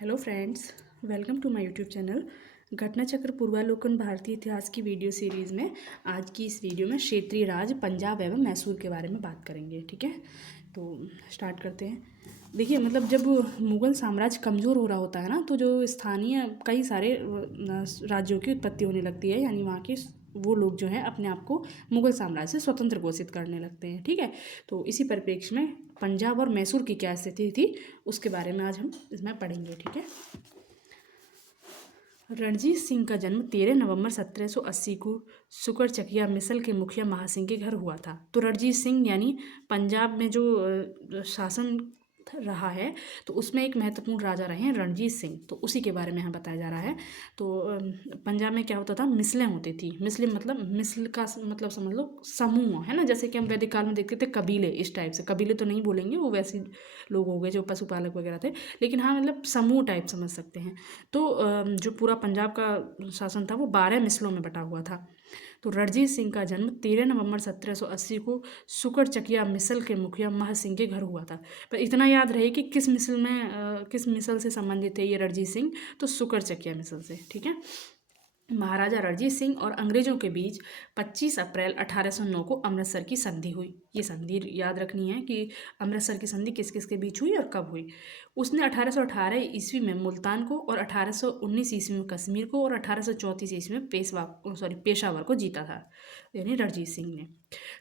Hello friends, welcome to my YouTube channel. घटना चक्र पूर्वालोकन भारतीय इतिहास की वीडियो सीरीज़ में आज की इस वीडियो में क्षेत्रीय राज्य पंजाब एवं मैसूर के बारे में बात करेंगे। ठीक है, तो स्टार्ट करते हैं। देखिए, मतलब जब मुग़ल साम्राज्य कमज़ोर हो रहा होता है ना, तो जो स्थानीय कई सारे राज्यों की उत्पत्ति होने लगती है। यानी वहाँ के वो लोग जो हैं अपने आप को मुग़ल साम्राज्य से स्वतंत्र घोषित करने लगते हैं। ठीक है, तो इसी परिप्रेक्ष्य में पंजाब और मैसूर की क्या स्थिति थी उसके बारे में आज हम इसमें पढ़ेंगे। ठीक है, रणजीत सिंह का जन्म 13 नवंबर 1780 को सुकरचकिया मिसल के मुखिया महासिंह के घर हुआ था। तो रणजीत सिंह यानी पंजाब में जो शासन रहा है, तो उसमें एक महत्वपूर्ण राजा रहे हैं रणजीत सिंह। तो उसी के बारे में यहाँ बताया जा रहा है। तो पंजाब में क्या होता था, मिसलें होती थी। मिसलें मतलब मिसल का मतलब समझ लो समूह है ना, जैसे कि हम वैदिक काल में देखते थे कबीले। इस टाइप से कबीले तो नहीं बोलेंगे, वो वैसे लोग हो गए जो पशुपालक वगैरह थे, लेकिन हाँ मतलब समूह टाइप समझ सकते हैं। तो जो पूरा पंजाब का शासन था वो 12 मिसलों में बटा हुआ था। तो रणजीत सिंह का जन्म 13 नवंबर 1780 को सुकरचकिया मिसल के मुखिया मह सिंह के घर हुआ था। पर इतना याद रहे कि किस मिसल में किस मिसल से संबंधित है ये रणजीत सिंह, तो सुकरचकिया मिसल से। ठीक है, महाराजा रणजीत सिंह और अंग्रेजों के बीच 25 अप्रैल 1809 को अमृतसर की संधि हुई। ये संधि याद रखनी है कि अमृतसर की संधि किस किस के बीच हुई और कब हुई। उसने 1818 ईस्वी में मुल्तान को और 1819 ईस्वी में कश्मीर को और 1834 ईस्वी में पेशावर को जीता था, यानी रणजीत सिंह ने।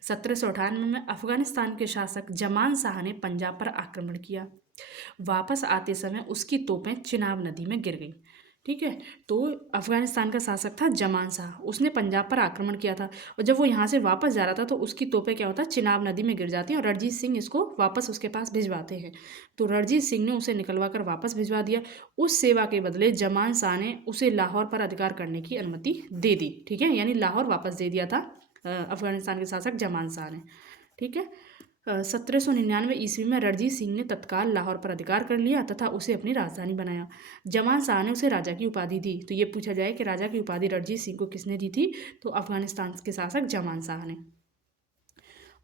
1798 में अफगानिस्तान के शासक जमान शाह ने पंजाब पर आक्रमण किया। वापस आते समय उसकी तोपें चिनाब नदी में गिर गईं। ठीक है, तो अफगानिस्तान का शासक था जमान शाह, उसने पंजाब पर आक्रमण किया था। और जब वो यहाँ से वापस जा रहा था तो उसकी तोपें क्या होता है, चिनाब नदी में गिर जाती हैं और रणजीत सिंह इसको वापस उसके पास भिजवाते हैं। तो रणजीत सिंह ने उसे निकलवा कर वापस भिजवा दिया। उस सेवा के बदले जमान शाह ने उसे लाहौर पर अधिकार करने की अनुमति दे दी। ठीक है, यानी लाहौर वापस दे दिया था अफगानिस्तान के शासक जमान शाह ने। ठीक है, 1799 ईस्वी में रणजीत सिंह ने तत्काल लाहौर पर अधिकार कर लिया तथा उसे अपनी राजधानी बनाया। जमान शाह ने उसे राजा की उपाधि दी। तो ये पूछा जाए कि राजा की उपाधि रणजीत सिंह को किसने दी थी, तो अफगानिस्तान के शासक जमान शाह ने।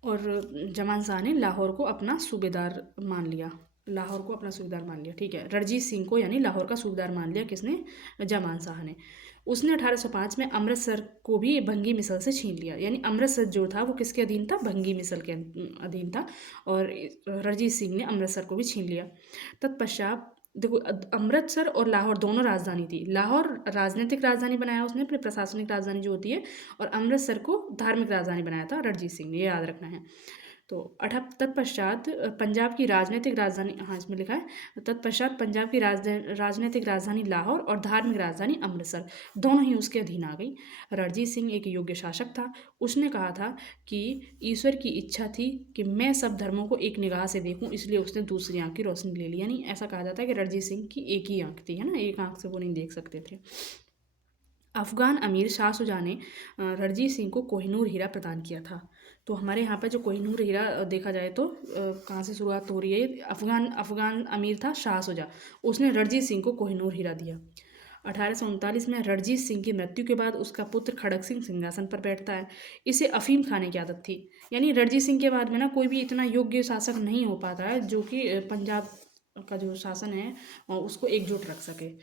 और जमान शाह ने लाहौर को अपना सूबेदार मान लिया। लाहौर को अपना सूबेदार मान लिया। ठीक है, रणजीत सिंह को यानी लाहौर का सूबेदार मान लिया किसने, जमान शाह ने। उसने 1805 में अमृतसर को भी भंगी मिसल से छीन लिया। यानी अमृतसर जो था वो किसके अधीन था, भंगी मिसल के अधीन था। और रणजीत सिंह ने अमृतसर को भी छीन लिया। तत्पश्चात देखो, अमृतसर और लाहौर दोनों राजधानी थी। लाहौर राजनीतिक राजधानी बनाया उसने, अपनी प्रशासनिक राजधानी जो होती है, और अमृतसर को धार्मिक राजधानी बनाया था रणजीत सिंह ने, ये याद रखना है। तो तत्पश्चात पंजाब की राजनीतिक राजधानी, हाँ इसमें लिखा है, तत्पश्चात पंजाब की राजनीतिक राजधानी लाहौर और धार्मिक राजधानी अमृतसर दोनों ही उसके अधीन आ गई। रणजीत सिंह एक योग्य शासक था। उसने कहा था कि ईश्वर की इच्छा थी कि मैं सब धर्मों को एक निगाह से देखूं, इसलिए उसने दूसरी आंख की रोशनी ले ली। यानी ऐसा कहा जाता है कि रणजीत सिंह की एक ही आंख थी, है ना, एक आंख से वो नहीं देख सकते थे। अफगान अमीर शाह सुजा ने रणजीत सिंह को कोहिनूर हीरा प्रदान किया था। तो हमारे यहाँ पर जो कोहिनूर हीरा देखा जाए तो कहाँ से शुरुआत हो रही है, अफगान अफगान अमीर था शाह सुजा, उसने रणजीत सिंह को कोहिनूर हीरा दिया। 1839 में रणजीत सिंह की मृत्यु के बाद उसका पुत्र खड़क सिंह सिंहासन पर बैठता है। इसे अफीम खाने की आदत थी। यानी रणजीत सिंह के बाद में ना कोई भी इतना योग्य शासक नहीं हो पाता है जो कि पंजाब का जो शासन है उसको एकजुट रख सके।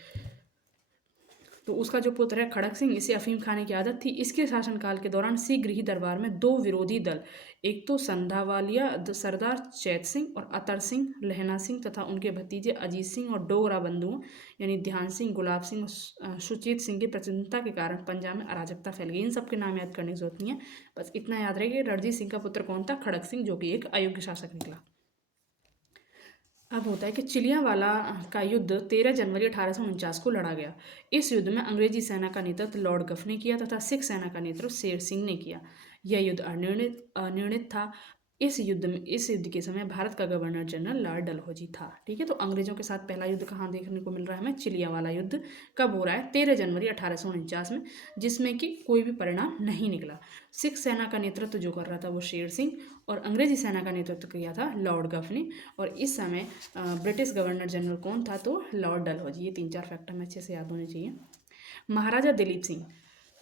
तो उसका जो पुत्र है खड़क सिंह, इसे अफीम खाने की आदत थी। इसके शासनकाल के दौरान शीघ्र ही दरबार में दो विरोधी दल, एक तो संधावालिया सरदार चैत सिंह और अतर सिंह लहना सिंह तथा उनके भतीजे अजीत सिंह और डोगरा बंधुओं यानी ध्यान सिंह, गुलाब सिंह और सुचेत सिंह की प्रचंडता के कारण पंजाब में अराजकता फैल गई। इन सबके नाम याद करने की जरूरत नहीं है, बस इतना याद रहे कि रणजीत सिंह का पुत्र कौन था, खड़क सिंह, जो कि एक अयोग्य शासक निकला। अब होता है कि चिलियावाला का युद्ध 13 जनवरी 1849 को लड़ा गया। इस युद्ध में अंग्रेजी सेना का नेतृत्व लॉर्ड गफ ने किया तथा सिख सेना का नेतृत्व शेर सिंह ने किया। यह युद्ध अनिर्णित था। इस युद्ध के समय भारत का गवर्नर जनरल लॉर्ड डलहौजी था। ठीक है, तो अंग्रेजों के साथ पहला युद्ध कहाँ देखने को मिल रहा है हमें, चिलियावाला युद्ध। कब हो रहा है, 13 जनवरी 1849 में, जिसमें कि कोई भी परिणाम नहीं निकला। सिख सेना का नेतृत्व जो कर रहा था वो शेर सिंह और अंग्रेजी सेना का नेतृत्व किया था लॉर्ड गफ ने। और इस समय ब्रिटिश गवर्नर जनरल कौन था, तो लॉर्ड डलहौजी। ये 3-4 फैक्ट हमें अच्छे से याद होने चाहिए। महाराजा दिलीप सिंह,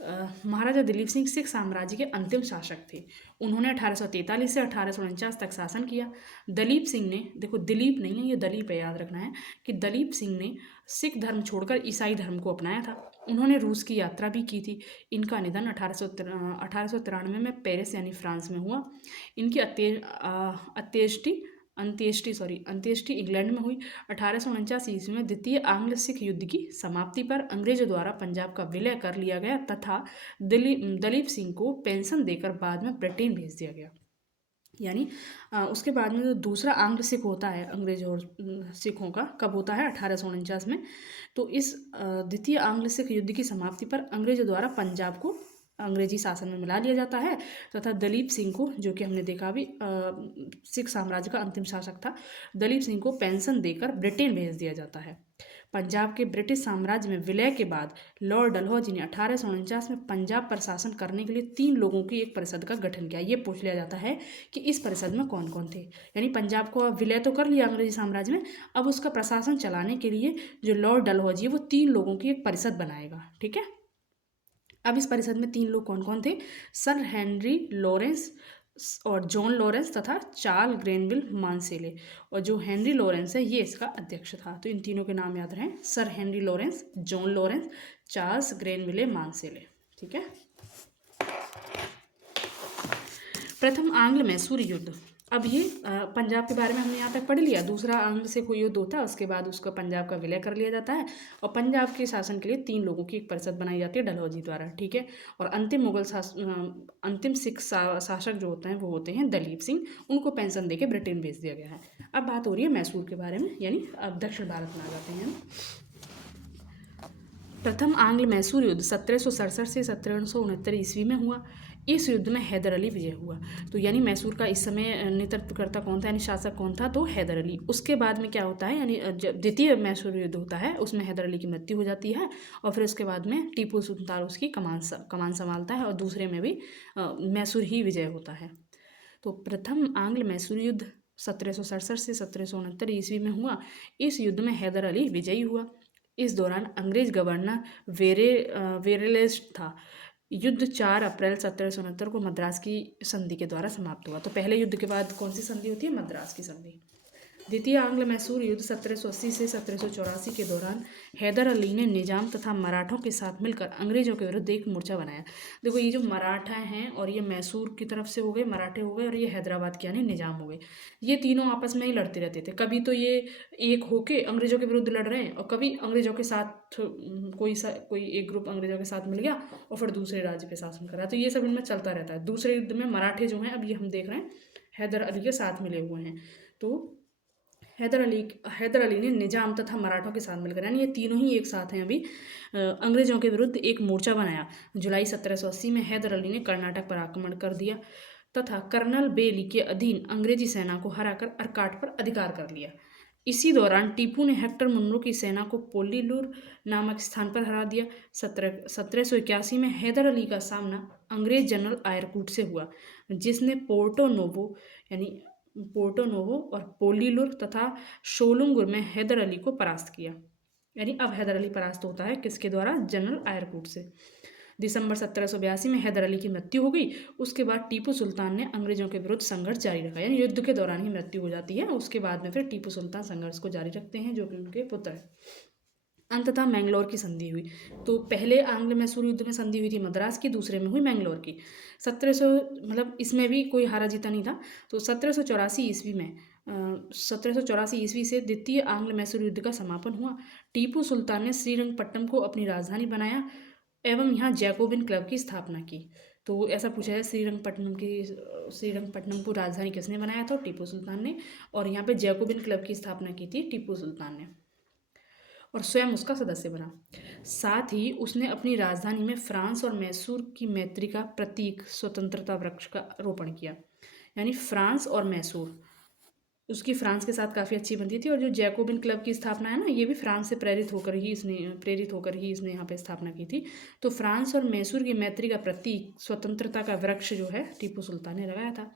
महाराजा दिलीप सिंह सिख साम्राज्य के अंतिम शासक थे। उन्होंने 1843 से 1849 तक शासन किया। दलीप सिंह ने, देखो दिलीप नहीं है ये दलीप है, याद रखना है कि दलीप सिंह ने सिख धर्म छोड़कर ईसाई धर्म को अपनाया था। उन्होंने रूस की यात्रा भी की थी। इनका निधन 1893 में पेरिस यानी फ्रांस में हुआ। इनकी अंत्येष्टि इंग्लैंड में हुई। 1849 ईस्वी में द्वितीय आंग्ल सिख युद्ध की समाप्ति पर अंग्रेजों द्वारा पंजाब का विलय कर लिया गया तथा दलीप सिंह को पेंशन देकर बाद में ब्रिटेन भेज दिया गया। यानी उसके बाद में जो दूसरा आंग्ल सिख होता है अंग्रेज और सिखों का, कब होता है? 1849 में। तो इस द्वितीय आंग्ल सिख युद्ध की समाप्ति पर अंग्रेजों द्वारा पंजाब को अंग्रेजी शासन में मिला लिया जाता है तथा दलीप सिंह को, जो कि हमने देखा अभी सिख साम्राज्य का अंतिम शासक था, दलीप सिंह को पेंशन देकर ब्रिटेन भेज दिया जाता है। पंजाब के ब्रिटिश साम्राज्य में विलय के बाद लॉर्ड डलहौजी ने 1849 में पंजाब पर शासन करने के लिए 3 लोगों की एक परिषद का गठन किया। ये पूछ लिया जाता है कि इस परिषद में कौन कौन थे। यानी पंजाब को अब विलय तो कर लिया अंग्रेजी साम्राज्य में, अब उसका प्रशासन चलाने के लिए जो लॉर्ड डलहौजी है वो 3 लोगों की एक परिषद बनाएगा। ठीक है। अब इस परिषद में 3 लोग कौन कौन थे? सर हेनरी लॉरेंस और जॉन लॉरेंस तथा चार्ल ग्रेनविल मानसेले। और जो हेनरी लॉरेंस है ये इसका अध्यक्ष था। तो इन तीनों के नाम याद रहें, sir Henry Lawrence, John Lawrence, Charles Grenville Mansel. ठीक है। प्रथम आंग्ल मैसूर युद्ध। अब ये पंजाब के बारे में हमने यहाँ तक पढ़ लिया। दूसरा आंग्ल से कोई युद्ध होता है, उसके बाद उसका पंजाब का विलय कर लिया जाता है और पंजाब के शासन के लिए 3 लोगों की एक परिषद बनाई जाती है डलहौजी द्वारा। ठीक है। और अंतिम सिख शासक जो होते हैं वो होते हैं दलीप सिंह। उनको पेंशन देके ब्रिटेन भेज दिया गया है। अब बात हो रही है मैसूर के बारे में, यानी अब दक्षिण भारत में आ जाते हैं। प्रथम आंग्ल मैसूर युद्ध 1767 से 1769 ईस्वी में हुआ। इस युद्ध में हैदर अली विजय हुआ। तो यानी मैसूर का इस समय नेतृत्वकर्ता कौन था, यानी शासक कौन था? तो हैदर अली। उसके बाद में क्या होता है, यानी जब द्वितीय मैसूर युद्ध होता है उसमें हैदर अली की मृत्यु हो जाती है और फिर उसके बाद में टीपू सुल्तान उसकी कमान संभालता है और दूसरे में भी मैसूर ही विजय होता है। तो प्रथम आंग्ल मैसूर युद्ध 1767 से 1769 ईस्वी में हुआ। इस युद्ध में हैदर अली विजयी हुआ। इस दौरान अंग्रेज गवर्नर वेरेलेस था। युद्ध 4 अप्रैल 1769 को मद्रास की संधि के द्वारा समाप्त हुआ। तो पहले युद्ध के बाद कौन सी संधि होती है? मद्रास की संधि। द्वितीय आंग्ल मैसूर युद्ध 1780 से 1784 के दौरान हैदर अली ने निजाम तथा मराठों के साथ मिलकर अंग्रेजों के विरुद्ध एक मोर्चा बनाया। देखो ये जो मराठा हैं और ये मैसूर की तरफ से हो गए, मराठे हो गए, और ये हैदराबाद के यानी निजाम हो गए। ये तीनों आपस में ही लड़ते रहते थे। कभी तो ये एक होके अंग्रेजों के विरुद्ध लड़ रहे हैं और कभी अंग्रेजों के साथ कोई एक ग्रुप अंग्रेजों के साथ मिल गया और फिर दूसरे राज्य पे शासन कर रहा है। तो ये सब इनमें चलता रहता है। दूसरे युद्ध में मराठे जो हैं, अब ये हम देख रहे हैं हैदर अली के साथ मिले हुए हैं। तो हैदर अली ने निजाम तथा मराठों के साथ मिलकर, यानी ये तीनों ही एक साथ हैं, अभी अंग्रेजों के विरुद्ध एक मोर्चा बनाया। जुलाई 1780 में हैदर अली ने कर्नाटक पर आक्रमण कर दिया तथा कर्नल बेली के अधीन अंग्रेजी सेना को हराकर अर्काट पर अधिकार कर लिया। इसी दौरान टीपू ने हेक्टर मुनरो की सेना को पोलीलूर नामक स्थान पर हरा दिया। 1781 में हैदर अली का सामना अंग्रेज जनरल आयरकूट से हुआ, जिसने पोर्टो नोवो और पोलीलुर तथा शोलुंगुर में हैदर अली को परास्त किया। यानी अब हैदर अली परास्त होता है किसके द्वारा? जनरल आयरकूट से। दिसंबर 1782 में हैदर अली की मृत्यु हो गई। उसके बाद टीपू सुल्तान ने अंग्रेजों के विरुद्ध संघर्ष जारी रखा। यानी युद्ध के दौरान ही मृत्यु हो जाती है, उसके बाद में फिर टीपू सुल्तान संघर्ष को जारी रखते हैं, जो कि उनके पुत्र हैं। अंततः मैंगलोर की संधि हुई। तो पहले आंग्ल मैसूर युद्ध में संधि हुई थी मद्रास की, दूसरे में हुई मैंगलोर की। 1700 मतलब इसमें भी कोई हारा जीता नहीं था। तो 1784 ईस्वी से द्वितीय आंग्ल मैसूर युद्ध का समापन हुआ। टीपू सुल्तान ने श्रीरंगपट्टनम को अपनी राजधानी बनाया एवं यहाँ जैकोबिन क्लब की स्थापना की। तो ऐसा पूछा है श्रीरंगपट्टनम को राजधानी किसने बनाया था? टीपू सुल्तान ने। और यहाँ पे जैकोबिन क्लब की स्थापना की थी टीपू सुल्तान ने और स्वयं उसका सदस्य बना। साथ ही उसने अपनी राजधानी में फ्रांस और मैसूर की मैत्री का प्रतीक स्वतंत्रता वृक्ष का रोपण किया। यानी फ्रांस और मैसूर, उसकी फ्रांस के साथ काफ़ी अच्छी बनती थी। और जो जैकोबिन क्लब की स्थापना है ना, ये भी फ्रांस से प्रेरित होकर ही इसने यहाँ पे स्थापना की थी। तो फ्रांस और मैसूर की मैत्री का प्रतीक स्वतंत्रता का वृक्ष जो है टीपू सुल्तान ने लगाया था।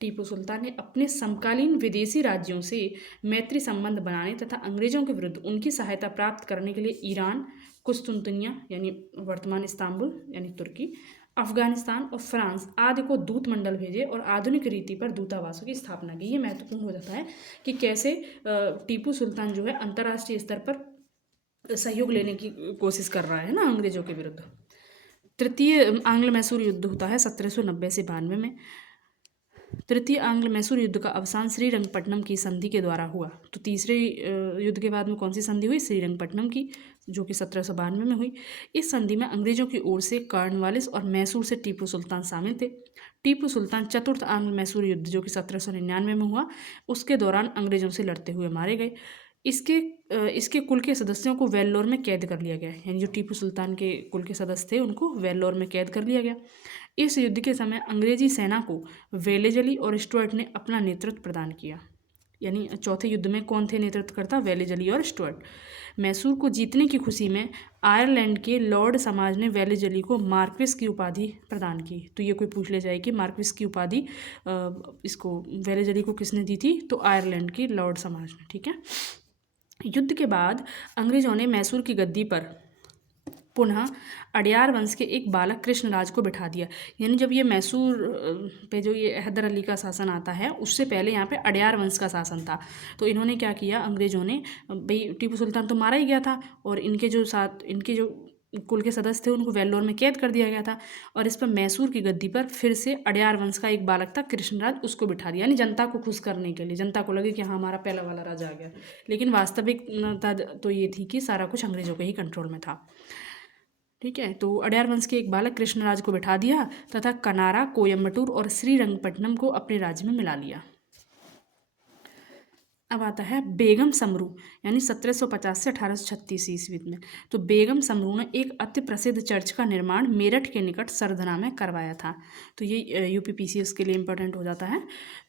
टीपू सुल्तान ने अपने समकालीन विदेशी राज्यों से मैत्री संबंध बनाने तथा अंग्रेजों के विरुद्ध उनकी सहायता प्राप्त करने के लिए ईरान, कुस्तुनतुनिया यानी वर्तमान इस्तांबुल यानी तुर्की, अफगानिस्तान और फ्रांस आदि को दूत मंडल भेजे और आधुनिक रीति पर दूतावासों की स्थापना की। ये महत्वपूर्ण हो जाता है कि कैसे टीपू सुल्तान जो है अंतर्राष्ट्रीय स्तर पर सहयोग लेने की कोशिश कर रहा है ना अंग्रेजों के विरुद्ध। तृतीय आंग्ल मैसूर युद्ध होता है 1790 से 92 में। तृतीय आंग्ल मैसूर युद्ध का अवसान श्रीरंगपट्टनम की संधि के द्वारा हुआ। तो तीसरे युद्ध के बाद में कौन सी संधि हुई? श्रीरंगपट्टनम की, जो कि 1792 में हुई। इस संधि में अंग्रेजों की ओर से कॉर्नवालिस और मैसूर से टीपू सुल्तान शामिल थे। टीपू सुल्तान चतुर्थ आंग्ल मैसूर युद्ध जो कि 1799 में हुआ, उसके दौरान अंग्रेजों से लड़ते हुए मारे गए। इसके कुल के सदस्यों को वेल्लोर में कैद कर लिया गया, यानी जो टीपू सुल्तान के कुल के सदस्य थे उनको वेल्लोर में कैद कर लिया गया। इस युद्ध के समय अंग्रेजी सेना को वेलेजली और स्टुअर्ट ने अपना नेतृत्व प्रदान किया। यानी चौथे युद्ध में कौन थे नेतृत्व करता? वेलेजली और स्टुअर्ट। मैसूर को जीतने की खुशी में आयरलैंड के लॉर्ड समाज ने वेलेजली को मार्क्विस की उपाधि प्रदान की। तो ये कोई पूछ ले जाए कि मार्क्विस की उपाधि इसको वेलेजली को किसने दी थी? तो आयरलैंड के लॉर्ड समाज ने। ठीक है। युद्ध के बाद अंग्रेजों ने मैसूर की गद्दी पर पुनः अडयार वंश के एक बालक कृष्णराज को बिठा दिया। यानी जब ये मैसूर पे जो ये हैदर अली का शासन आता है, उससे पहले यहाँ पे अडयार वंश का शासन था। तो इन्होंने क्या किया, अंग्रेजों ने, भाई टीपू सुल्तान तो मारा ही गया था और इनके जो कुल के सदस्य थे उनको वेल्लोर में कैद कर दिया गया था, और इस पर मैसूर की गद्दी पर फिर से अडयार वंश का एक बालक था कृष्णराज, उसको बिठा दिया। यानी जनता को खुश करने के लिए, जनता को लगे कि हाँ हमारा पहला वाला राजा आ गया, लेकिन वास्तविकता तो ये थी कि सारा कुछ अंग्रेजों के ही कंट्रोल में था। ठीक है। तो अडयार वंश के एक बालक कृष्णराज को बिठा दिया तथा कनारा, कोयम्बटूर और श्रीरंगपट्टनम को अपने राज्य में मिला लिया। अब आता है बेगम समरू, यानी 1750 से 1836 ईस्वी में। तो बेगम समरू ने एक अति प्रसिद्ध चर्च का निर्माण मेरठ के निकट सरधना में करवाया था। तो ये यूपीपीसीएस के लिए इम्पोर्टेंट हो जाता है।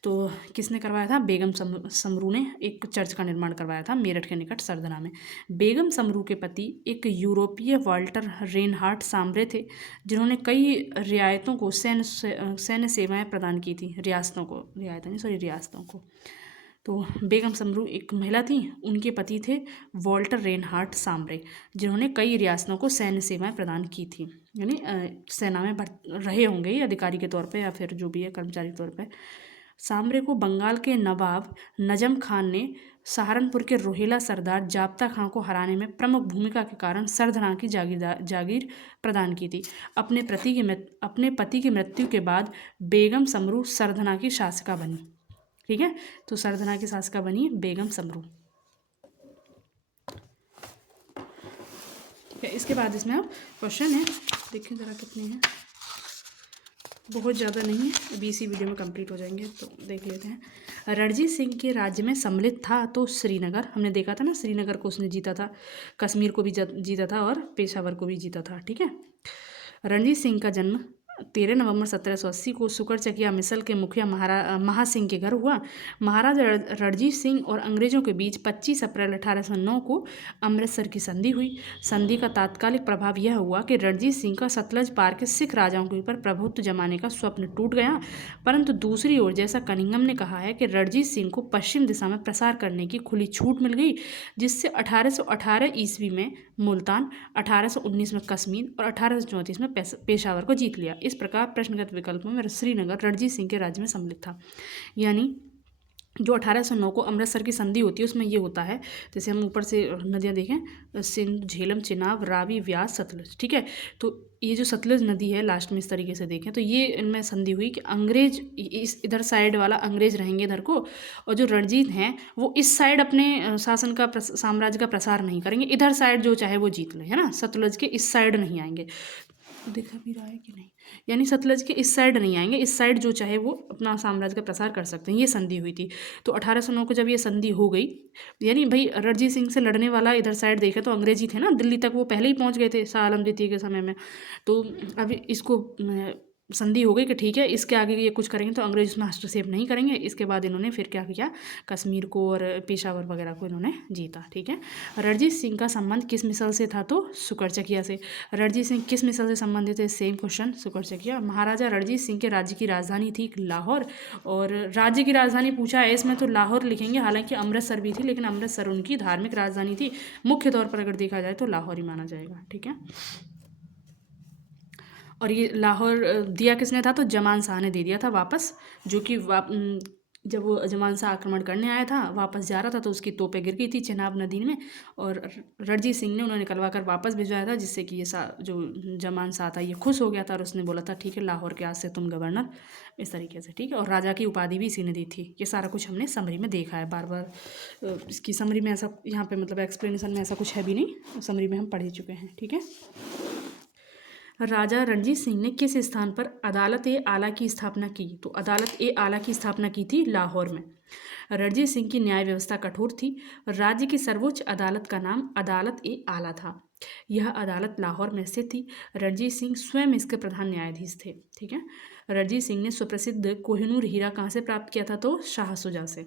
तो किसने करवाया था? बेगम समरू ने एक चर्च का निर्माण करवाया था मेरठ के निकट सरधना में। बेगम समरू के पति एक यूरोपीय वाल्टर रेनहार्ट सांब्रे थे, जिन्होंने कई रियायतों को सैन्य सेवाएं प्रदान की थी। रियासतों को। तो बेगम समरू एक महिला थी, उनके पति थे वॉल्टर रेनहार्ट सांब्रे, जिन्होंने कई रियासतों को सैन्य सेवाएं प्रदान की थी। यानी सेना में रहे होंगे ये अधिकारी के तौर पे या फिर जो भी है कर्मचारी के तौर पे। सांब्रे को बंगाल के नवाब नजम खान ने सहारनपुर के रोहिला सरदार जाब्ता खां को हराने में प्रमुख भूमिका के कारण सरधना की जागीर प्रदान की थी। अपने पति की मृत्यु के बाद बेगम समरू सरधना की शासिका बनी। ठीक है। तो सरधना की शासिका बनी बेगम समरू। ठीक है। इसके बाद इसमें अब क्वेश्चन है, देखिए ज़रा कितने हैं, बहुत ज़्यादा नहीं है, अभी इसी वीडियो में कंप्लीट हो जाएंगे, तो देख लेते हैं। रणजीत सिंह के राज्य में सम्मिलित था तो श्रीनगर, हमने देखा था ना, श्रीनगर को उसने जीता था, कश्मीर को भी जीता था और पेशावर को भी जीता था। ठीक है। रणजीत सिंह का जन्म 13 नवंबर 1780 को सुकरचकिया मिसल के मुखिया महासिंह के घर हुआ। महाराजा रणजीत सिंह और अंग्रेजों के बीच 25 अप्रैल 1809 को अमृतसर की संधि हुई। संधि का तात्कालिक प्रभाव यह हुआ कि रणजीत सिंह का सतलज पार के सिख राजाओं के ऊपर प्रभुत्व जमाने का स्वप्न टूट गया, परंतु दूसरी ओर जैसा कनिंघम ने कहा है कि रणजीत सिंह को पश्चिम दिशा में प्रसार करने की खुली छूट मिल गई, जिससे 1818 ईस्वी में मुल्तान, 1819 में कश्मीर और 1834 में पेशावर को जीत लिया। इस प्रकार प्रश्नगत विकल्पों में श्रीनगर रणजीत सिंह के राज्य में सम्मिलित था। यानी जो 1809 को अमृतसर की संधि होती है उसमें ये होता है, जैसे हम ऊपर से नदियाँ देखें, सिंध, झेलम, चिनाब, रावी, व्यास, सतलज। ठीक है। तो ये जो सतलज नदी है लास्ट में इस तरीके से देखें तो ये इनमें संधि हुई कि अंग्रेज इस इधर साइड वाला अंग्रेज रहेंगे इधर को, और जो रणजीत हैं वो इस साइड अपने शासन का साम्राज्य का प्रसार नहीं करेंगे, इधर साइड जो चाहे वो जीत ले, है ना, सतलज के इस साइड नहीं आएंगे। देखा भी रहा है कि नहीं, यानी सतलज के इस साइड नहीं आएंगे, इस साइड जो चाहे वो अपना साम्राज्य का प्रसार कर सकते हैं। ये संधि हुई थी। तो 1809 को जब ये संधि हो गई, यानी भाई रणजीत सिंह से लड़ने वाला इधर साइड देखे तो अंग्रेज ही थे ना, दिल्ली तक वो पहले ही पहुंच गए थे शाह आलम द्वितीय के समय में। तो अब इसको संधि हो गई कि ठीक है इसके आगे ये कुछ करेंगे तो अंग्रेज उसमें हस्तक्षेप नहीं करेंगे। इसके बाद इन्होंने फिर क्या किया, कश्मीर को और पेशावर वगैरह को इन्होंने जीता। ठीक है, रणजीत सिंह का संबंध किस मिसल से था, तो सुकरचकिया से। रणजीत सिंह किस मिसल से संबंधित है, सेम क्वेश्चन, सुकरचकिया। महाराजा रणजीत सिंह के राज्य की राजधानी थी लाहौर, और राज्य की राजधानी पूछा है इसमें तो लाहौर लिखेंगे, हालांकि अमृतसर भी थी लेकिन अमृतसर उनकी धार्मिक राजधानी थी। मुख्य तौर पर अगर देखा जाए तो लाहौर ही माना जाएगा। ठीक है, और ये लाहौर दिया किसने था, तो जमान शाह ने दे दिया था वापस, जो कि जब वो जमान शाह आक्रमण करने आया था, वापस जा रहा था तो उसकी तोपें गिर गई थी चेनाब नदी में, और रणजीत सिंह ने उन्हें निकलवा कर वापस भिजवाया था, जिससे कि ये जो जमान शाह था ये खुश हो गया था और उसने बोला था ठीक है लाहौर के आज से तुम गवर्नर, इस तरीके से। ठीक है, और राजा की उपाधि भी इसी ने दी थी। ये सारा कुछ हमने समरी में देखा है, बार बार इसकी समरी में ऐसा यहाँ पे मतलब एक्सप्लेनेशन में ऐसा कुछ है भी नहीं, समरी में हम पढ़ ही चुके हैं। ठीक है, राजा रणजीत सिंह ने किस स्थान पर अदालत ए आला की स्थापना की, तो अदालत ए आला की स्थापना की थी लाहौर में। रणजीत सिंह की न्याय व्यवस्था कठोर थी। राज्य की सर्वोच्च अदालत का नाम अदालत ए आला था। यह अदालत लाहौर में स्थित थी। रणजीत सिंह स्वयं इसके प्रधान न्यायाधीश थे। ठीक है, रणजीत सिंह ने सुप्रसिद्ध कोहिनूर हीरा कहाँ से प्राप्त किया था, तो शाह सुजा से।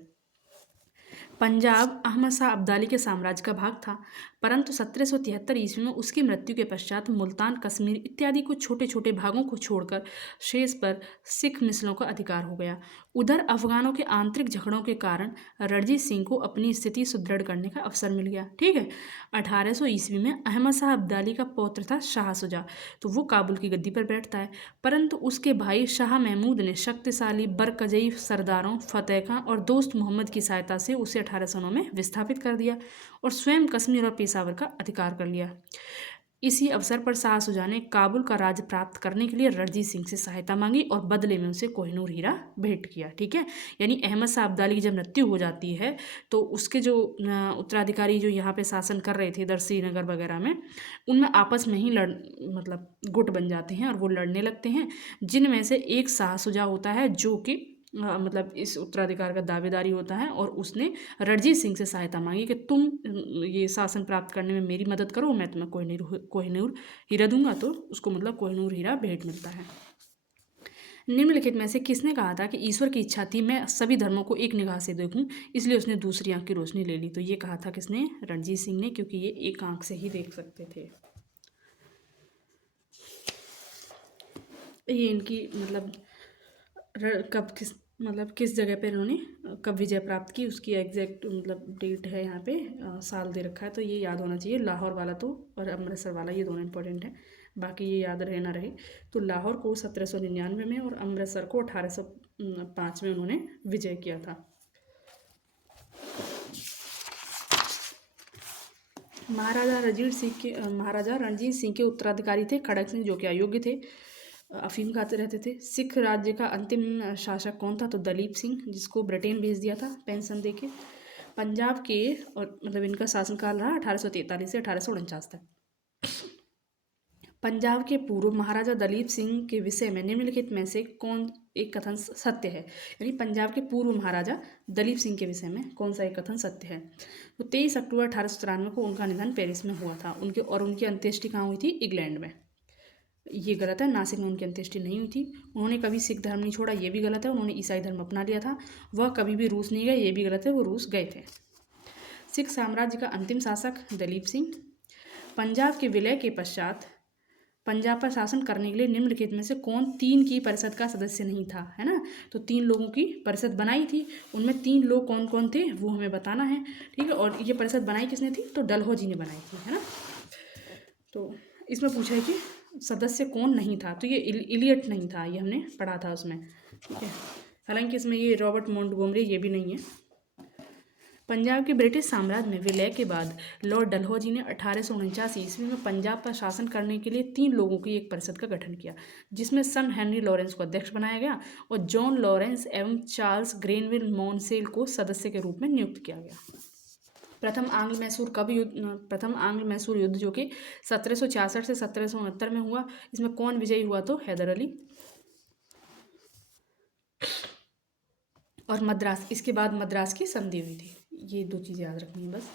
पंजाब अहमद शाह अब्दाली के साम्राज्य का भाग था, परंतु 1773 ईस्वी में उसकी मृत्यु के पश्चात मुल्तान, कश्मीर इत्यादि कुछ छोटे छोटे भागों को छोड़कर शेष पर सिख मिसलों का अधिकार हो गया। उधर अफगानों के आंतरिक झगड़ों के कारण रणजीत सिंह को अपनी स्थिति सुदृढ़ करने का अवसर मिल गया। ठीक है, 1800 ईस्वी में अहमद शाह अब्दाली का पौत्र था शाह सुजा, तो वो काबुल की गद्दी पर बैठता है, परंतु उसके भाई शाह महमूद ने शक्तिशाली बरकजई सरदारों फतेह खां और दोस्त मोहम्मद की सहायता से उसे 1809 में विस्थापित कर दिया और स्वयं कश्मीर और पेशावर का अधिकार कर लिया। इसी अवसर पर शाह सुजा ने काबुल का राज्य प्राप्त करने के लिए रणजीत सिंह से सहायता मांगी और बदले में उसे कोहिनूर हीरा भेंट किया। ठीक है, यानी अहमद शाह अब्दाली की जब मृत्यु हो जाती है तो उसके जो उत्तराधिकारी जो यहाँ पे शासन कर रहे थे इधर श्रीनगर वगैरह में, उनमें आपस में ही मतलब गुट बन जाते हैं और वो लड़ने लगते हैं, जिनमें से एक शाह सुजा होता है जो कि मतलब इस उत्तराधिकार का दावेदारी होता है, और उसने रणजीत सिंह से सहायता मांगी कि तुम ये शासन प्राप्त करने में मेरी मदद करो, मैं तुम्हें कोहिनूर हीरा दूंगा, तो उसको मतलब कोहिनूर हीरा भेंट मिलता है। निम्नलिखित में से किसने कहा था कि ईश्वर की इच्छा थी मैं सभी धर्मों को एक निगाह से देखूं, इसलिए उसने दूसरी आंख की रोशनी ले ली, तो ये कहा था किसने, रणजीत सिंह ने, क्योंकि ये एक आंख से ही देख सकते थे। ये इनकी मतलब कब किस जगह पे इन्होंने कब विजय प्राप्त की उसकी एग्जैक्ट मतलब डेट है यहाँ पे, साल दे रखा है, तो ये याद होना चाहिए। लाहौर वाला तो और अमृतसर वाला ये दोनों इंपॉर्टेंट है, बाकी ये याद रहे ना रहे। तो लाहौर को 1799 में और अमृतसर को 1805 में उन्होंने विजय किया था। महाराजा रणजीत सिंह के उत्तराधिकारी थे खड़क सिंह, जो कि अयोग्य थे, अफीम खाते रहते थे। सिख राज्य का अंतिम शासक कौन था, तो दलीप सिंह, जिसको ब्रिटेन भेज दिया था पेंशन देके। पंजाब के और मतलब इनका शासनकाल रहा 1843 से 1849 तक। पंजाब के पूर्व महाराजा दलीप सिंह के विषय में निम्नलिखित में से कौन एक कथन सत्य है, यानी पंजाब के पूर्व महाराजा दलीप सिंह के विषय में कौन सा एक कथन सत्य है, तो 23 अक्टूबर 1893 को उनका निधन पेरिस में हुआ था। उनकी अंत्येष्टि कहाँ हुई थी, इंग्लैंड में। ये गलत है, नासिक में उनकी अंत्येष्टि नहीं हुई थी। उन्होंने कभी सिख धर्म नहीं छोड़ा, ये भी गलत है। उन्होंने ईसाई धर्म अपना लिया था। वह कभी भी रूस नहीं गए, ये भी गलत है, वो रूस गए थे। सिख साम्राज्य का अंतिम शासक दलीप सिंह। पंजाब के विलय के पश्चात पंजाब पर शासन करने के लिए निम्नलिखित में से कौन 3 की परिषद का सदस्य नहीं था, है ना, तो 3 लोगों की परिषद बनाई थी, उनमें 3 लोग कौन कौन थे वो हमें बताना है। ठीक है, और ये परिषद बनाई किसने थी, तो डलहौजी ने बनाई थी, है ना। तो इसमें पूछा है कि सदस्य कौन नहीं था, तो ये इलियट नहीं था, ये हमने पढ़ा था उसमें। ठीक है, हालांकि इसमें ये रॉबर्ट मोंटगोमरी ये भी नहीं है। पंजाब के ब्रिटिश साम्राज्य में विलय के बाद लॉर्ड डलहौजी ने 1849 ईस्वी में पंजाब पर शासन करने के लिए 3 लोगों की एक परिषद का गठन किया, जिसमें सन हेनरी लॉरेंस को अध्यक्ष बनाया गया और जॉन लॉरेंस एवं चार्ल्स ग्रेनविल मॉन्सेल को सदस्य के रूप में नियुक्त किया गया। प्रथम आंग्ल मैसूर युद्ध जो कि 1766 से 1769 में हुआ, इसमें कौन विजयी हुआ, तो हैदर अली। और मद्रास, इसके बाद मद्रास की संधि हुई थी। ये 2 चीज़ें याद रखनी है बस।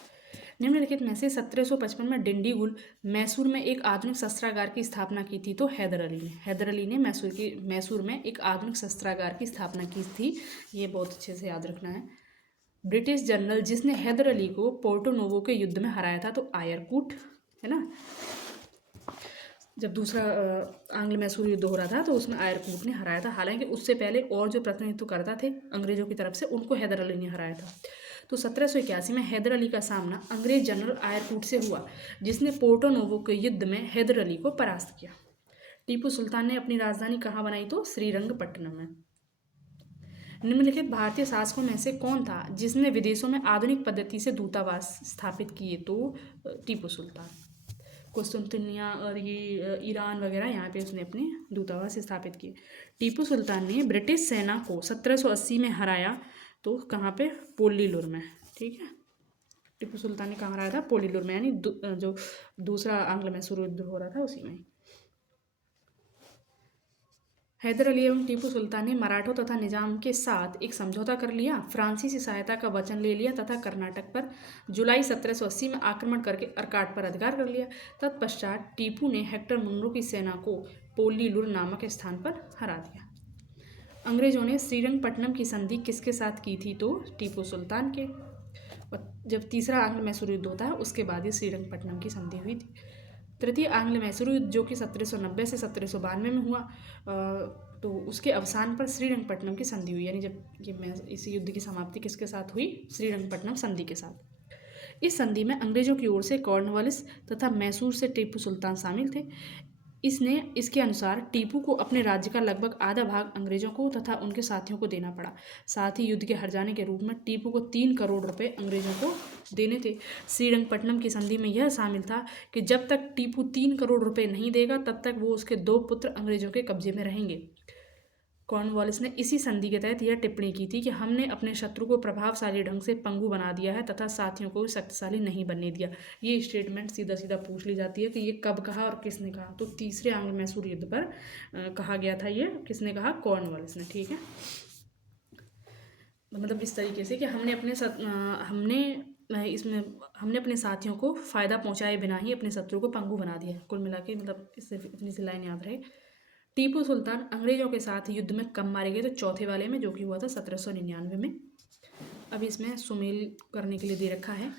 निम्नलिखित में से 1755 में डिंडीगुल मैसूर में एक आधुनिक शस्त्रागार की स्थापना की थी तो हैदर अली ने मैसूर में एक आधुनिक शस्त्रागार की स्थापना की थी। ये बहुत अच्छे से याद रखना है। ब्रिटिश जनरल जिसने हैदर अली को पोर्टो नोवो के युद्ध में हराया था तो आयरकूट, है ना। जब दूसरा आंग्ल मैसूर युद्ध हो रहा था तो उसमें आयरकूट ने हराया था। हालांकि उससे पहले और जो प्रतिनिधित्व करता थे अंग्रेजों की तरफ से, उनको हैदर अली ने हराया था। तो 1781 में हैदर अली का सामना अंग्रेज जनरल आयरकूट से हुआ, जिसने पोर्टो नोवो के युद्ध में हैदर अली को परास्त किया। टीपू सुल्तान ने अपनी राजधानी कहाँ बनाई तो श्रीरंगपट्टनम में। निम्नलिखित भारतीय शासकों में से कौन था जिसने विदेशों में आधुनिक पद्धति से दूतावास स्थापित किए तो टीपू सुल्तान। कुस्तुनतनिया और ये ईरान वगैरह यहाँ पे उसने अपने दूतावास स्थापित किए। टीपू सुल्तान ने ब्रिटिश सेना को 1780 में हराया तो कहाँ पे, पोल्लीलुर में। ठीक है, टीपू सुल्तान ने कहाँ हराया था, पोल्लीलुर में, यानी जो दूसरा आंग्ल मैसूर युद्ध हो रहा था उसी में। हैदर अली एवं टीपू सुल्तान ने मराठों तथा निजाम के साथ एक समझौता कर लिया, फ्रांसीसी सहायता का वचन ले लिया तथा कर्नाटक पर जुलाई 1780 में आक्रमण करके अर्काट पर अधिकार कर लिया। तत्पश्चात टीपू ने हेक्टर मुनरो की सेना को पोल्लीलुर नामक स्थान पर हरा दिया। अंग्रेजों ने श्रीरंगपट्टनम की संधि किसके साथ की थी तो टीपू सुल्तान के। और जब तीसरा आंग्ल मैसूर युद्ध होता है उसके बाद ही श्रीरंगपट्टनम की संधि हुई थी। तृतीय आंग्ल मैसूर युद्ध जो कि 1790 से 1792 में हुआ, तो उसके अवसान पर श्रीरंगपट्टनम की संधि हुई, यानी जब ये इस युद्ध की समाप्ति किसके साथ हुई, श्रीरंगपट्टनम संधि के साथ। इस संधि में अंग्रेजों की ओर से कॉर्नवालिस तथा मैसूर से टीपू सुल्तान शामिल थे। इसके अनुसार टीपू को अपने राज्य का लगभग आधा भाग अंग्रेजों को तथा उनके साथियों को देना पड़ा। साथ ही युद्ध के हार जाने के रूप में टीपू को 3 करोड़ रुपए अंग्रेजों को देने थे। श्रीरंगपट्टनम की संधि में यह शामिल था कि जब तक टीपू 3 करोड़ रुपए नहीं देगा तब तक वो उसके 2 पुत्र अंग्रेजों के कब्जे में रहेंगे। कॉर्नवालिस ने इसी संधि के तहत यह टिप्पणी की थी कि हमने अपने शत्रु को प्रभावशाली ढंग से पंगु बना दिया है तथा साथियों को शक्तिशाली नहीं बनने दिया। ये स्टेटमेंट सीधा सीधा पूछ ली जाती है कि ये कब कहा और किसने कहा, तो तीसरे आंग्ल मैसूर युद्ध पर कहा गया था। ये किसने कहा, कॉर्नवालिस ने। ठीक है, मतलब इस तरीके से कि हमने अपने साथियों को फायदा पहुंचाए बिना ही अपने शत्रु को पंगु बना दिया। कुल मिला के मतलब इससे इतनी सी लाइन याद रहे। टीपू सुल्तान अंग्रेजों के साथ युद्ध में कब मारे गए तो चौथे वाले में, जो कि हुआ था 1799 में। अब इसमें सुमेल करने के लिए दे रखा है,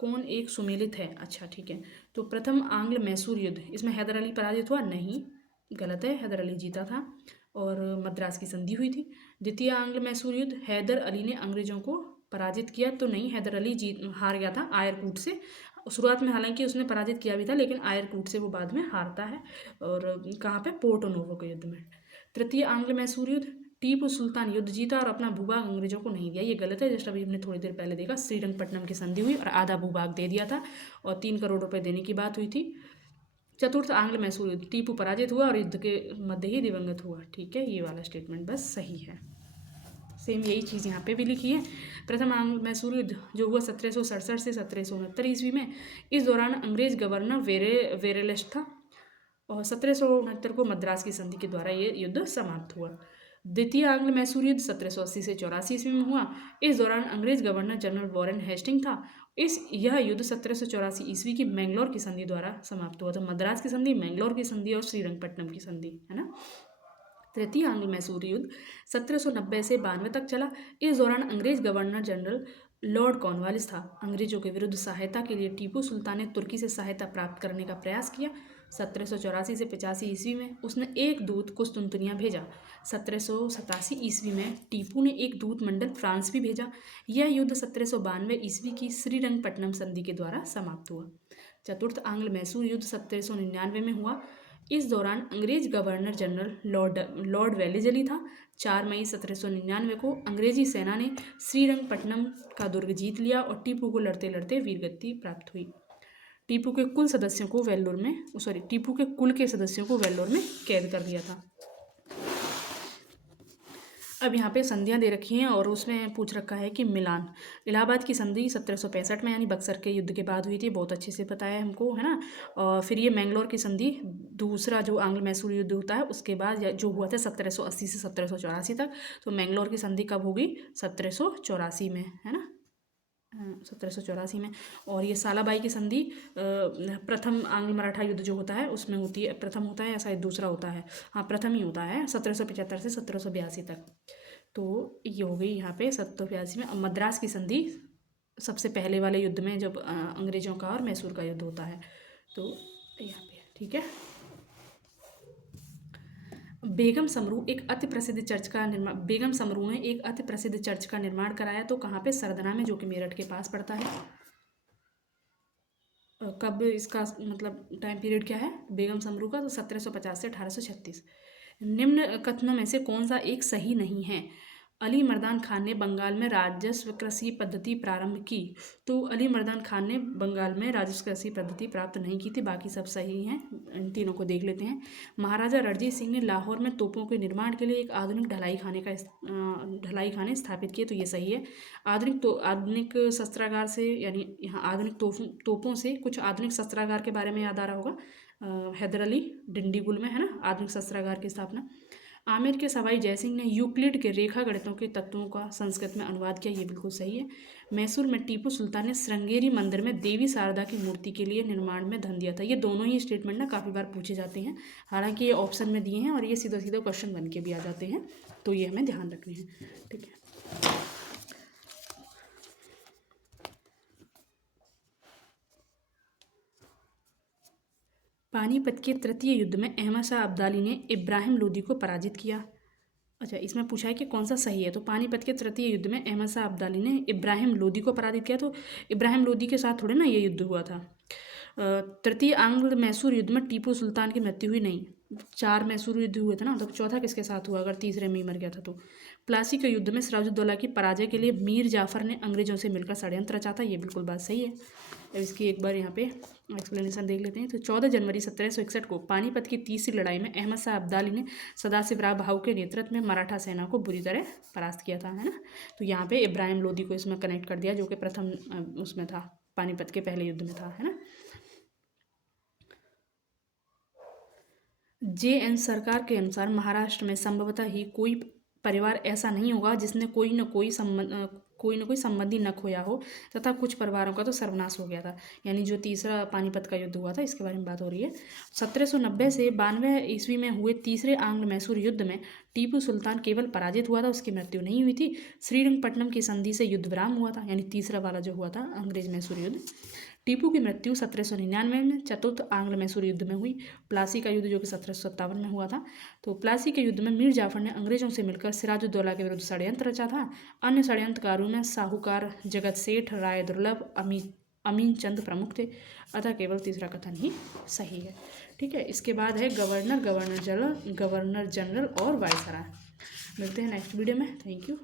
कौन एक सुमेलित है। अच्छा ठीक है, तो प्रथम आंग्ल मैसूर युद्ध, इसमें हैदर अली पराजित हुआ नहीं, गलत है, हैदर अली जीता था और मद्रास की संधि हुई थी। द्वितीय आंग्ल मैसूर युद्ध, हैदर अली ने अंग्रेजों को पराजित किया तो नहीं, हैदर अली हार गया था आयरकूट से। शुरुआत में हालांकि उसने पराजित किया भी था, लेकिन आयरकूट से वो बाद में हारता है। और कहाँ पे, पोर्टो नोवो के युद्ध में। तृतीय आंग्ल मैसूर युद्ध, टीपू सुल्तान युद्ध जीता और अपना भूभाग अंग्रेजों को नहीं दिया। ये गलत है, जस्ट अभी हमने थोड़ी देर पहले देखा, श्रीरंगपट्टनम की संधि हुई और आधा भूभाग दे दिया था और 3 करोड़ रुपए देने की बात हुई थी। चतुर्थ आंग्ल मैसूर युद्ध, टीपू पराजित हुआ और युद्ध के मध्य ही दिवंगत हुआ। ठीक है, ये वाला स्टेटमेंट बस सही है। सेम यही चीज़ यहाँ पे भी लिखी है। प्रथम आंग्ल मैसूर युद्ध जो हुआ 1767 से 1769 ईस्वी में, इस दौरान अंग्रेज गवर्नर वेरेलेस था और 1769 को मद्रास की संधि के द्वारा ये युद्ध समाप्त हुआ। द्वितीय आंग्ल मैसूर युद्ध 1780 से 84 ईस्वी में हुआ। इस दौरान अंग्रेज गवर्नर जनरल वॉरेन हेस्टिंग था। यह युद्ध 1784 ईस्वी की मैंगलोर की संधि द्वारा समाप्त हुआ। तो मद्रास की संधि, मैंगलोर की संधि और श्रीरंगपट्टनम की संधि, है ना। तृतीय आंग्ल मैसूर युद्ध 1790 से 92 तक चला। इस दौरान अंग्रेज गवर्नर जनरल लॉर्ड कॉर्नवालिस था। अंग्रेजों के विरुद्ध सहायता के लिए टीपू सुल्तान ने तुर्की से सहायता प्राप्त करने का प्रयास किया। 1784 से 85 ईस्वी में उसने एक दूत कुस्तुनतनिया भेजा। 1787 ईस्वी में टीपू ने एक दूत मंडल फ्रांस भी भेजा। यह युद्ध 1792 ईस्वी की श्रीरंगपट्टनम संधि के द्वारा समाप्त हुआ। चतुर्थ आंग्ल मैसूर युद्ध 1799 में हुआ। इस दौरान अंग्रेज गवर्नर जनरल लॉर्ड वेलेजली था। 4 मई 1799 को अंग्रेजी सेना ने श्रीरंगपट्टनम का दुर्ग जीत लिया और टीपू को लड़ते लड़ते वीरगति प्राप्त हुई। टीपू के कुल के सदस्यों को वेल्लोर में कैद कर दिया था। अब यहाँ पे संधियाँ दे रखी हैं और उसमें पूछ रखा है कि मिलान, इलाहाबाद की संधि 1765 में यानी बक्सर के युद्ध के बाद हुई थी, बहुत अच्छे से पता है हमको, है ना। और फिर ये मैंगलोर की संधि दूसरा जो आंग्ल मैसूर युद्ध होता है उसके बाद जो हुआ था 1780 से 1784 तक। तो मैंगलोर की संधि कब होगी, 1784 में, है ना। 1784 में। और ये सालाबाई की संधि प्रथम आंग्ल मराठा युद्ध जो होता है उसमें होती है, प्रथम होता है या शायद दूसरा होता है, हाँ प्रथम ही होता है, 1775 से 1782 तक। तो ये हो गई यहाँ पे 1782 में। अब मद्रास की संधि सबसे पहले वाले युद्ध में जब अंग्रेजों का और मैसूर का युद्ध होता है, तो यहाँ पे ठीक है। बेगम समरू एक अति प्रसिद्ध चर्च का निर्माण, बेगम समरू ने एक अति प्रसिद्ध चर्च का निर्माण कराया, तो कहाँ पे? सरदना में, जो कि मेरठ के पास पड़ता है। कब इसका मतलब टाइम पीरियड क्या है बेगम समरू का? तो 1750 से 1836। निम्न कथनों में से कौन सा एक सही नहीं है? अली मर्दान खान ने बंगाल में राजस्व कृषि पद्धति प्रारंभ की, तो अली मर्दान खान ने बंगाल में राजस्व कृषि पद्धति प्राप्त नहीं की थी, बाकी सब सही हैं। इन तीनों को देख लेते हैं। महाराजा रणजीत सिंह ने लाहौर में तोपों के निर्माण के लिए एक आधुनिक ढलाई खाने स्थापित किए, तो ये सही है। आधुनिक शस्त्रागार से, यानी यहाँ आधुनिक तोपों से कुछ आधुनिक शस्त्रागार के बारे में याद आ रहा होगा, हैदर अली डिंडीगुल में, है ना, आधुनिक शस्त्रागार की स्थापना। आमेर के सवाई जयसिंह ने यूक्लिड के रेखा गणितों के तत्वों का संस्कृत में अनुवाद किया, ये बिल्कुल सही है। मैसूर में टीपू सुल्तान ने श्रृंगेरी मंदिर में देवी शारदा की मूर्ति के लिए निर्माण में धन दिया था। ये दोनों ही स्टेटमेंट ना काफ़ी बार पूछे जाते हैं, हालांकि ये ऑप्शन में दिए हैं और ये सीधा सीधा क्वेश्चन बन के भी आ जाते हैं, तो ये हमें ध्यान रखने हैं, ठीक है। पानीपत के तृतीय युद्ध में अहमद शाह अब्दाली ने इब्राहिम लोदी को पराजित किया। अच्छा, इसमें पूछा है कि कौन सा सही है, तो पानीपत के तृतीय युद्ध में अहमद शाह अब्दाली ने इब्राहिम लोदी को पराजित किया, तो इब्राहिम लोदी के साथ थोड़े ना ये युद्ध हुआ था। तृतीय आंग्ल मैसूर युद्ध में टीपू सुल्तान की मृत्यु हुई नहीं, 4 मैसूर युद्ध हुए थे ना, तो चौथा किसके साथ हुआ अगर तीसरे में ही मर गया था तो? प्लासी के युद्ध में सिराजुद्दौला की पराजय के लिए मीर जाफर ने अंग्रेजों से मिलकर षड्यंत्र रचा था, ये बिल्कुल बात सही है। अब इसकी एक बार यहाँ पे एक्सप्लेनेशन देख लेते हैं। तो 14 जनवरी 1761 को पानीपत की तीसरी लड़ाई में अहमद शाह अब्दाली ने सदाशिवराव भाऊ के नेतृत्व में मराठा सेना को बुरी तरह परास्त किया था, है ना। तो यहाँ पे इब्राहिम लोदी को इसमें कनेक्ट कर दिया, जो कि प्रथम उसमें था, पानीपत के पहले युद्ध में था, है ना। JN सरकार के अनुसार महाराष्ट्र में संभवतः ही कोई परिवार ऐसा नहीं होगा जिसने कोई न कोई संबंधी न खोया हो, तथा कुछ परिवारों का तो सर्वनाश हो गया था। यानी जो तीसरा पानीपत का युद्ध हुआ था, इसके बारे में बात हो रही है। 1790 से 92 ईस्वी में हुए तीसरे आंग्ल मैसूर युद्ध में टीपू सुल्तान केवल पराजित हुआ था, उसकी मृत्यु नहीं हुई थी। श्रीरंगपट्टनम की संधि से युद्ध विराम हुआ था, यानी तीसरा वाला जो हुआ था अंग्रेज मैसूर युद्ध। टीपू की मृत्यु 1799 में चतुर्थ आंग्ल मैसूर युद्ध में हुई। प्लासी का युद्ध जो कि 1757 में हुआ था। तो प्लासी के युद्ध में मीर जाफर ने अंग्रेजों से मिलकर सिराजुद्दौला के विरुद्ध षड्यंत्र रचा था। अन्य षड्यंत्रकारों में साहूकार जगत सेठ, राय दुर्लभ, अमीन चंद प्रमुख थे, अतः केवल तीसरा कथन ही सही है, ठीक है। इसके बाद है गवर्नर जनरल और वायसराय। मिलते हैं नेक्स्ट वीडियो में। Thank you.